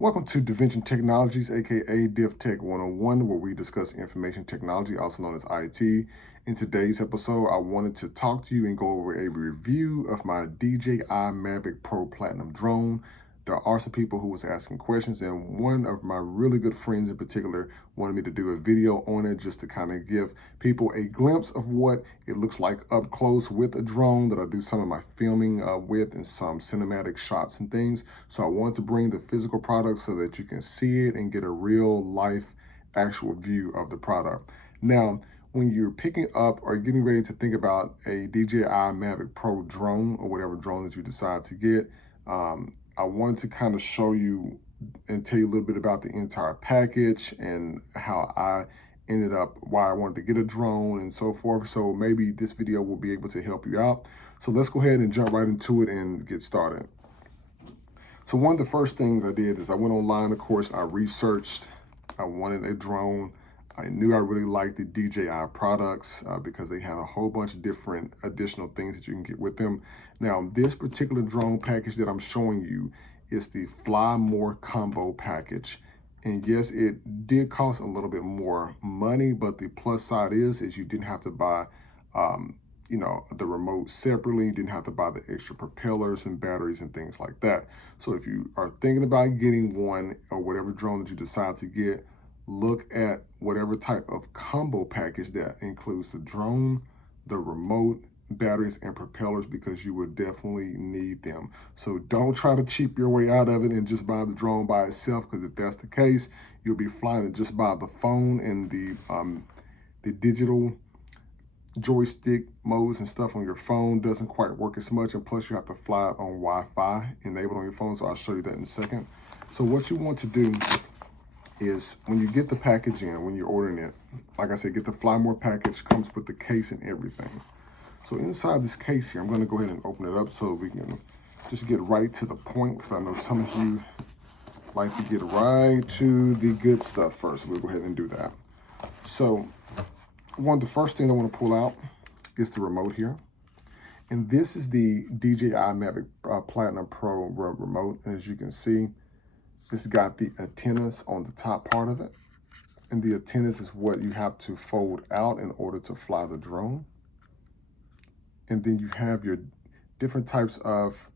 Welcome to DaVinci Technologies, aka DivTech 101, where we discuss information technology, also known as IT. In today's episode, I wanted to talk to you and go over a review of my DJI Mavic Pro Platinum drone. There are some people who was asking questions, and one of my really good friends in particular wanted me to do a video on it just to kind of give people a glimpse of what it looks like up close with a drone that I do some of my filming with and some cinematic shots and things. So I want to bring the physical product so that you can see it and get a real life actual view of the product. Now, when you're picking up or getting ready to think about a DJI Mavic Pro drone or whatever drone that you decide to get, I wanted to kind of show you and tell you a little bit about the entire package and how I ended up, why I wanted to get a drone and so forth. So maybe this video will be able to help you out. So let's go ahead and jump right into it and get started. So one of the first things I did is I went online, of course, I researched, I wanted a drone. I knew I really liked the DJI products because they had a whole bunch of different additional things that you can get with them. Now, this particular drone package that I'm showing you is the Fly More Combo package. And yes, it did cost a little bit more money, but the plus side is you didn't have to buy the remote separately. You didn't have to buy the extra propellers and batteries and things like that. So if you are thinking about getting one or whatever drone that you decide to get, look at whatever type of combo package that includes the drone, the remote, batteries, and propellers, because you would definitely need them. So don't try to cheap your way out of it and just buy the drone by itself, because if that's the case, you'll be flying it just by the phone, and the digital joystick modes and stuff on your phone doesn't quite work as much, and plus you have to fly it on Wi-Fi enabled on your phone, so I'll show you that in a second. So what you want to do is when you get the package in, when you're ordering it, like I said, get the Fly More package, comes with the case and everything. So inside this case here, I'm going to go ahead and open it up so we can just get right to the point, because I know some of you like to get right to the good stuff first. We'll go ahead and do that. So one of the first things I want to pull out is the remote here. And this is the DJI Mavic Platinum Pro remote. And as you can see, it's got the antennas on the top part of it. And the antennas is what you have to fold out in order to fly the drone. And then you have your different types of,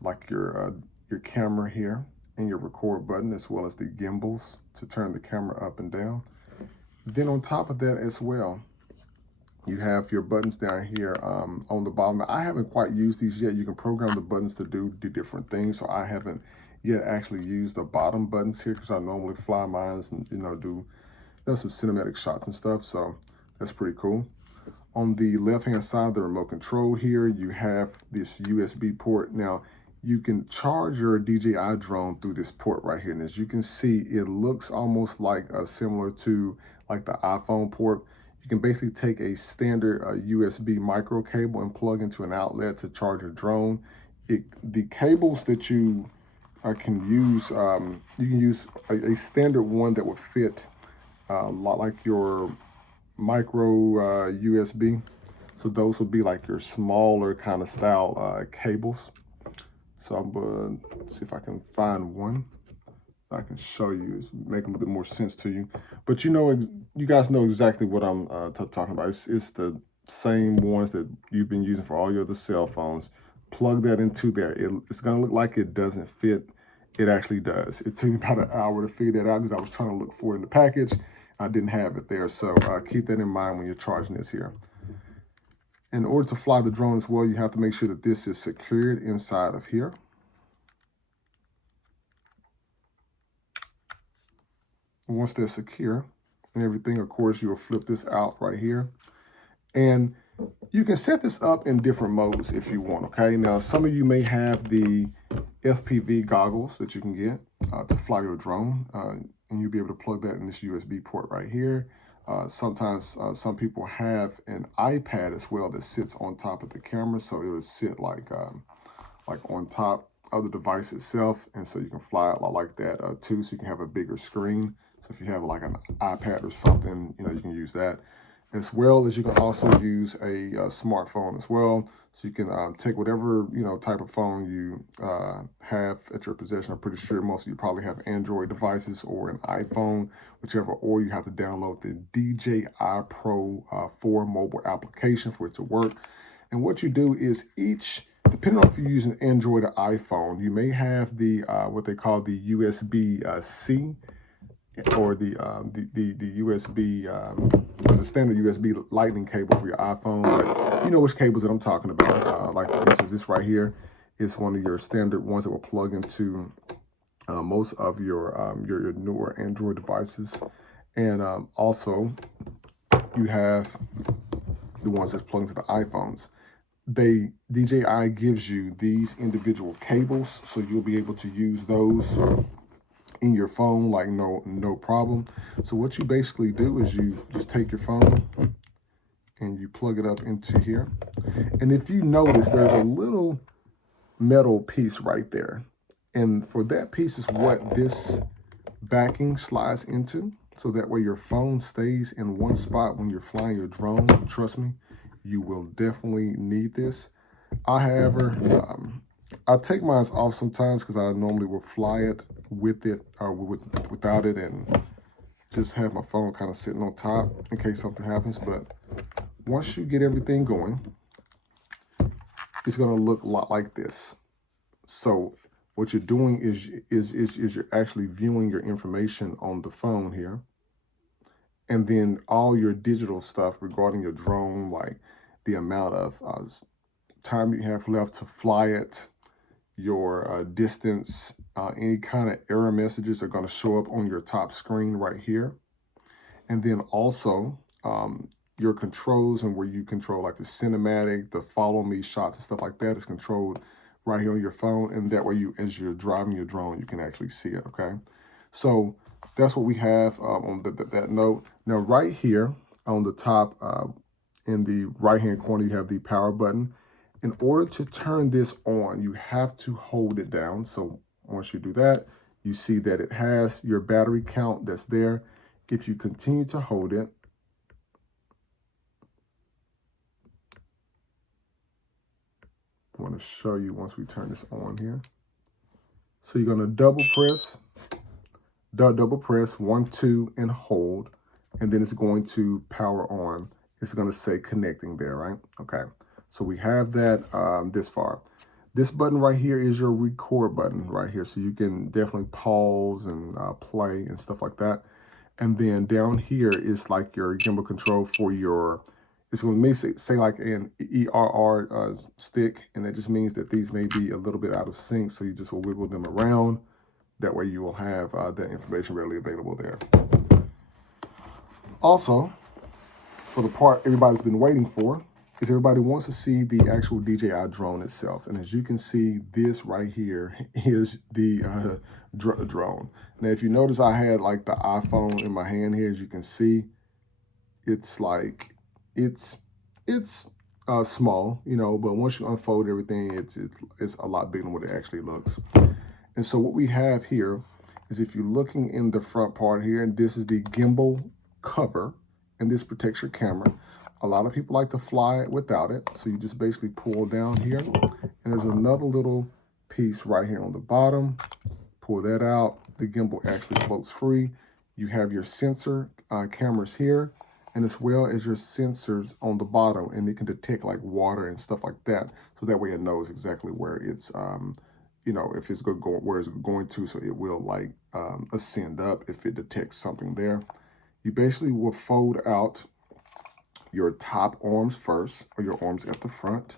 like your camera here and your record button, as well as the gimbals to turn the camera up and down. Then on top of that as well, you have your buttons down here on the bottom. Now, I haven't quite used these yet. You can program the buttons to do different things. So I haven't yet actually used the bottom buttons here, because I normally fly mine and do some cinematic shots and stuff. So that's pretty cool. On the left-hand side of the remote control here, you have this USB port. Now, you can charge your DJI drone through this port right here. And as you can see, it looks almost like similar to like the iPhone port. You can basically take a standard USB micro cable and plug into an outlet to charge your drone. The cables that you can use, you can use a standard one that would fit like your micro USB. So those would be like your smaller kind of style cables. So I'm gonna see if I can find one I can show you. It's make a little bit more sense to you. But you guys know exactly what I'm talking about. It's the same ones that you've been using for all your other cell phones. Plug that into there. It's gonna look like it doesn't fit. It actually does. It took me about an hour to figure that out, because I was trying to look for it in the package. I didn't have it there. So keep that in mind when you're charging this here. In order to fly the drone as well, you have to make sure that this is secured inside of here. And once they're secure and everything, of course, you'll flip this out right here. And you can set this up in different modes if you want, okay? Now, some of you may have the FPV goggles that you can get to fly your drone, and you'll be able to plug that in this USB port right here. Sometimes some people have an iPad as well that sits on top of the camera, so it'll sit like on top of the device itself, and so you can fly it like that too, so you can have a bigger screen. So if you have like an iPad or something, you can use that, as well as you can also use a smartphone as well. So you can take whatever, type of phone you have at your possession. I'm pretty sure most of you probably have Android devices or an iPhone, whichever, or you have to download the DJI Pro 4 mobile application for it to work. And what you do is depending on if you're using Android or iPhone, you may have the what they call the USB-C or the USB, the standard USB lightning cable for your iPhone. But you know which cables that I'm talking about. Like for instance, this right here is one of your standard ones that will plug into most of your newer Android devices. And also you have the ones that plug into the iPhones. DJI gives you these individual cables, so you'll be able to use those in your phone like no problem. So what you basically do is you just take your phone and you plug it up into here. And if you notice, there's a little metal piece right there. And for that piece is what this backing slides into. So that way your phone stays in one spot when you're flying your drone. Trust me, you will definitely need this. However, I take mine off sometimes because I normally will fly it with it or without it, and just have my phone kind of sitting on top in case something happens. But once you get everything going, it's going to look a lot like this. So what you're doing is you're actually viewing your information on the phone here, and then all your digital stuff regarding your drone, like the amount of time you have left to fly it, your distance, any kind of error messages are going to show up on your top screen right here. And then also your controls and where you control like the cinematic, the follow me shots and stuff like that is controlled right here on your phone. And that way as you're driving your drone, you can actually see it, okay? So that's what we have on that note. Now right here on the top, in the right-hand corner, you have the power button. In order to turn this on, you have to hold it down. So once you do that, you see that it has your battery count that's there. If you continue to hold it, I want to show you once we turn this on here. So you're going to double press 1, 2, and hold, and then it's going to power on. It's going to say connecting there, right? Okay. So we have that this far. This button right here is your record button right here. So you can definitely pause and play and stuff like that. And then down here is like your gimbal control for your, it's going to say like an ERR stick. And that just means that these may be a little bit out of sync. So you just will wiggle them around. That way you will have that information readily available there. Also, for the part everybody's been waiting for, is everybody wants to see the actual DJI drone itself. And as you can see, this right here is the drone. Now, if you notice, I had like the iPhone in my hand here. As you can see, it's like, it's small, but once you unfold everything, it's a lot bigger than what it actually looks. And so what we have here is, if you're looking in the front part here, and this is the gimbal cover, and this protects your camera. A lot of people like to fly it without it. So you just basically pull down here, and there's another little piece right here on the bottom. Pull that out. The gimbal actually floats free. You have your sensor cameras here, and as well as your sensors on the bottom, and it can detect like water and stuff like that. So that way it knows exactly where it's, if it's going, where it's going to, so it will like ascend up if it detects something there. You basically will fold out your top arms first, or your arms at the front.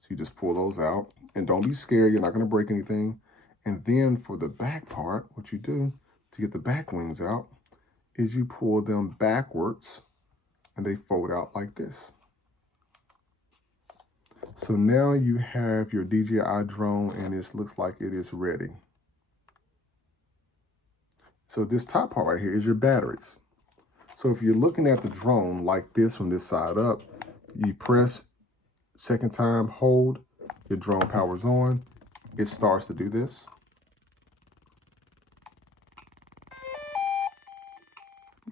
So you just pull those out, and don't be scared, you're not going to break anything. And then for the back part, what you do to get the back wings out is you pull them backwards, and they fold out like this. So now you have your DJI drone, and it looks like it is ready. So this top part right here is your batteries. So if you're looking at the drone like this from this side up, you press second time, hold, your drone powers on, it starts to do this.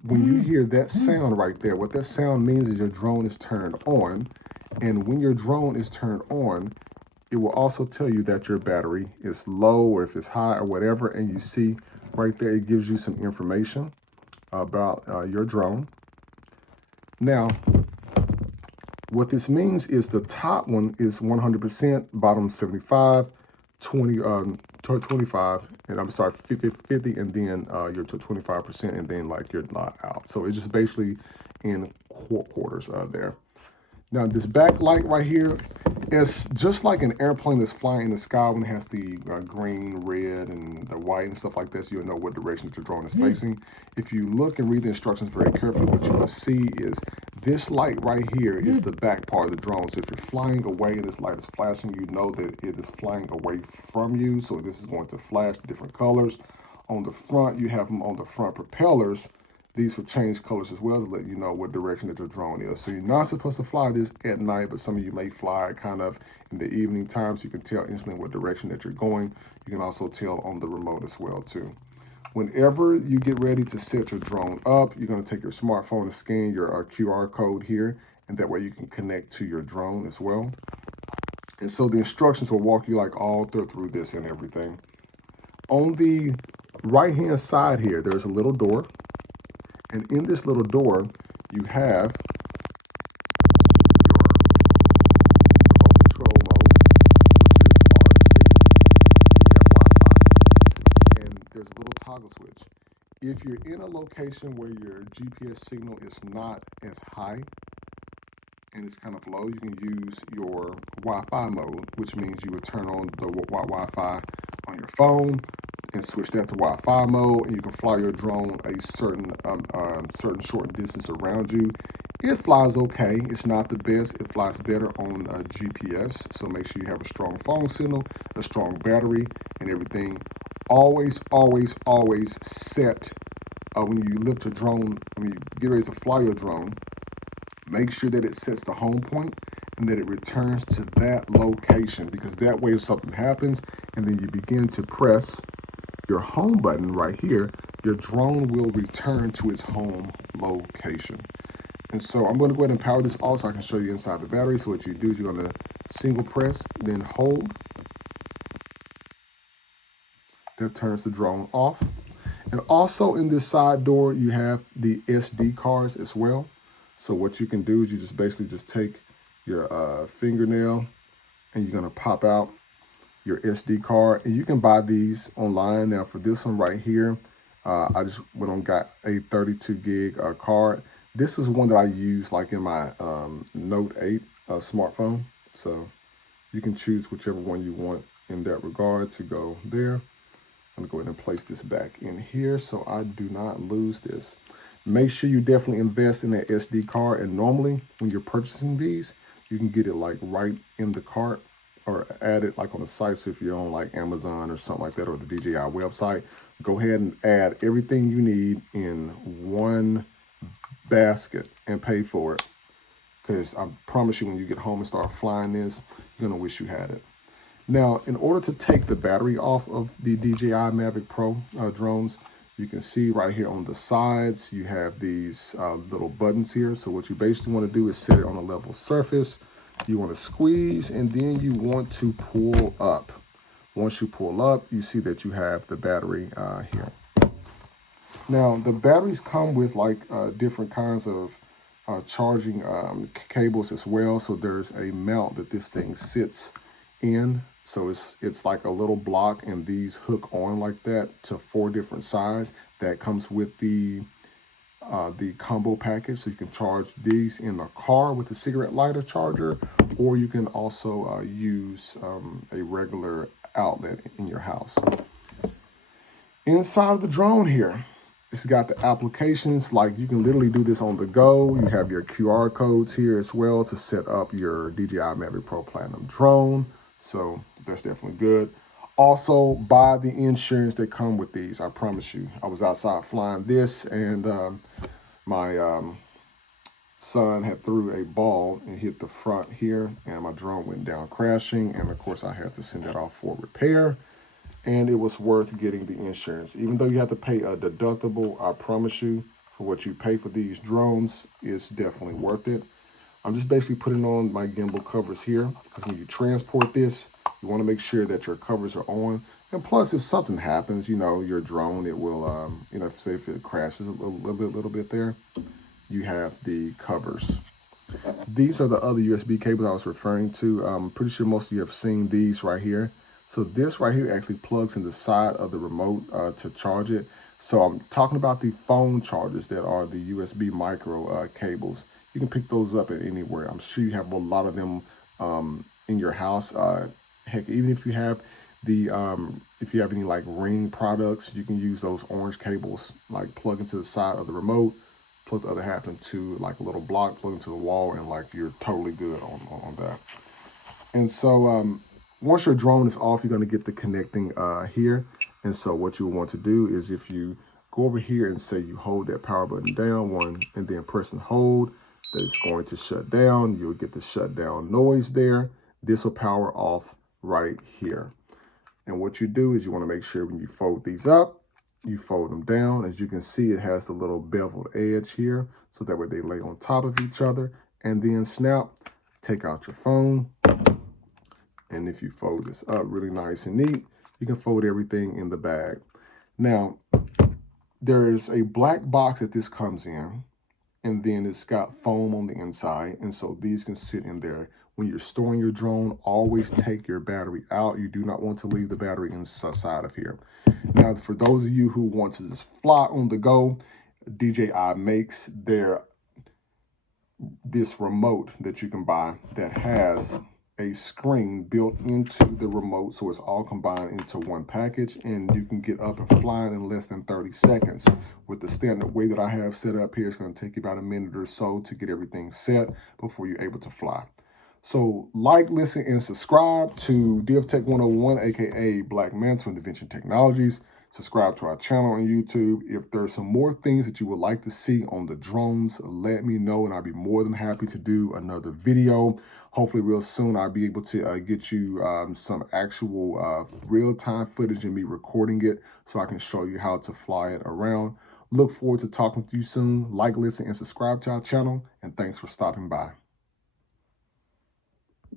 When you hear that sound right there, what that sound means is your drone is turned on. And when your drone is turned on, it will also tell you that your battery is low or if it's high or whatever. And you see right there, it gives you some information about your drone. Now, what this means is the top one is 100%, bottom 75, 25, and I'm sorry, 50, and then you're to 25%, and then like you're not out. So it's just basically in quarters there. Now this backlight right here is just like an airplane that's flying in the sky when it has the green, red, and the white and stuff like this. You'll know what direction the drone is facing. If you look and read the instructions very carefully, what you will see is this light right here is the back part of the drone. So if you're flying away and this light is flashing, you know that it is flying away from you. So this is going to flash different colors. On the front, you have them on the front propellers. These will change colors as well to let you know what direction that your drone is. So you're not supposed to fly this at night, but some of you may fly it kind of in the evening time, so you can tell instantly what direction that you're going. You can also tell on the remote as well too. Whenever you get ready to set your drone up, you're going to take your smartphone and scan your QR code here, and that way you can connect to your drone as well. And so the instructions will walk you like all through this and everything. On the right-hand side here, there's a little door. And in this little door, you have your remote control mode, which is RC. You have Wi-Fi, and there's a little toggle switch. If you're in a location where your GPS signal is not as high and it's kind of low, you can use your Wi-Fi mode, which means you would turn on the Wi-Fi on your phone and switch that to Wi-Fi mode, and you can fly your drone a certain short distance around you. It flies okay. It's not the best. It flies better on GPS. So make sure you have a strong phone signal, a strong battery, and everything. Always, always, always set when you lift a drone, when you get ready to fly your drone, make sure that it sets the home point and that it returns to that location, because that way if something happens and then you begin to press your home button right here, your drone will return to its home location. And so I'm going to go ahead and power this off so I can show you inside the battery. So what you do is you're going to single press, then hold. That turns the drone off. And also in this side door, you have the SD cards as well. So what you can do is you just basically just take your fingernail and you're going to pop out your SD card, and you can buy these online. Now for this one right here, I just went on got a 32 gig card. This is one that I use like in my Note 8 smartphone. So you can choose whichever one you want in that regard to go there. I'm gonna go ahead and place this back in here so I do not lose this. Make sure you definitely invest in that SD card, and normally when you're purchasing these, you can get it like right in the cart or add it like on the site. So if you're on like Amazon or something like that, or the DJI website, go ahead and add everything you need in one basket and pay for it. Because I promise you, when you get home and start flying this, you're gonna wish you had it. Now, in order to take the battery off of the DJI Mavic Pro drones, you can see right here on the sides, you have these little buttons here. So what you basically want to do is set it on a level surface. You want to squeeze, and then you want to pull up. Once you pull up, you see that you have the battery here. Now, the batteries come with like different kinds of charging cables as well. So there's a mount that this thing sits in. So it's like a little block, and these hook on like that to 4 different sides. That comes with the combo package. So you can charge these in the car with a cigarette lighter charger, or you can also use a regular outlet in your house. Inside of the drone here, it's got the applications. Like you can literally do this on the go. You have your QR codes here as well to set up your DJI Mavic Pro Platinum drone. So that's definitely good. Also, buy the insurance that come with these. I promise you. I was outside flying this, and my son had threw a ball and hit the front here, and my drone went down crashing. And of course, I had to send that off for repair. And it was worth getting the insurance. Even though you have to pay a deductible, I promise you, for what you pay for these drones, it's definitely worth it. I'm just basically putting on my gimbal covers here, because when you transport this, you want to make sure that your covers are on. And plus, if something happens, your drone, it will, say if it crashes a little bit there, you have the covers. These are the other USB cables I was referring to. I'm pretty sure most of you have seen these right here. So this right here actually plugs in the side of the remote to charge it. So I'm talking about the phone chargers that are the USB micro cables. You can pick those up at anywhere. I'm sure you have a lot of them in your house. Heck, even if you have if you have any like Ring products, you can use those orange cables, like plug into the side of the remote, plug the other half into like a little block, plug into the wall, and like you're totally good on that. And so once your drone is off, you're going to get the connecting here. And so what you'll want to do is, if you go over here and say you hold that power button down one and then press and hold, that it's going to shut down. You'll get the shutdown noise there. This will power off right here. And what you do is you want to make sure when you fold these up, you fold them down. As you can see, it has the little beveled edge here, so that way they lay on top of each other. And then snap, take out your phone. And if you fold this up really nice and neat, you can fold everything in the bag. Now, there's a black box that this comes in, and then it's got foam on the inside. And so these can sit in there. When you're storing your drone, always take your battery out. You do not want to leave the battery inside of here. Now, for those of you who want to just fly on the go, DJI makes this remote that you can buy that has a screen built into the remote, so it's all combined into one package, and you can get up and flying in less than 30 seconds. With the standard way that I have set up here, it's going to take you about a minute or so to get everything set before you're able to fly. So like, listen, and subscribe to DFTech 101, aka Black Mantle and Invention Technologies. Subscribe to our channel on YouTube. If there's some more things that you would like to see on the drones, let me know, and I'll be more than happy to do another video. Hopefully real soon I'll be able to get you some actual real-time footage and me recording it, so I can show you how to fly it around. Look forward to talking to you soon. Like, listen, and subscribe to our channel, and thanks for stopping by.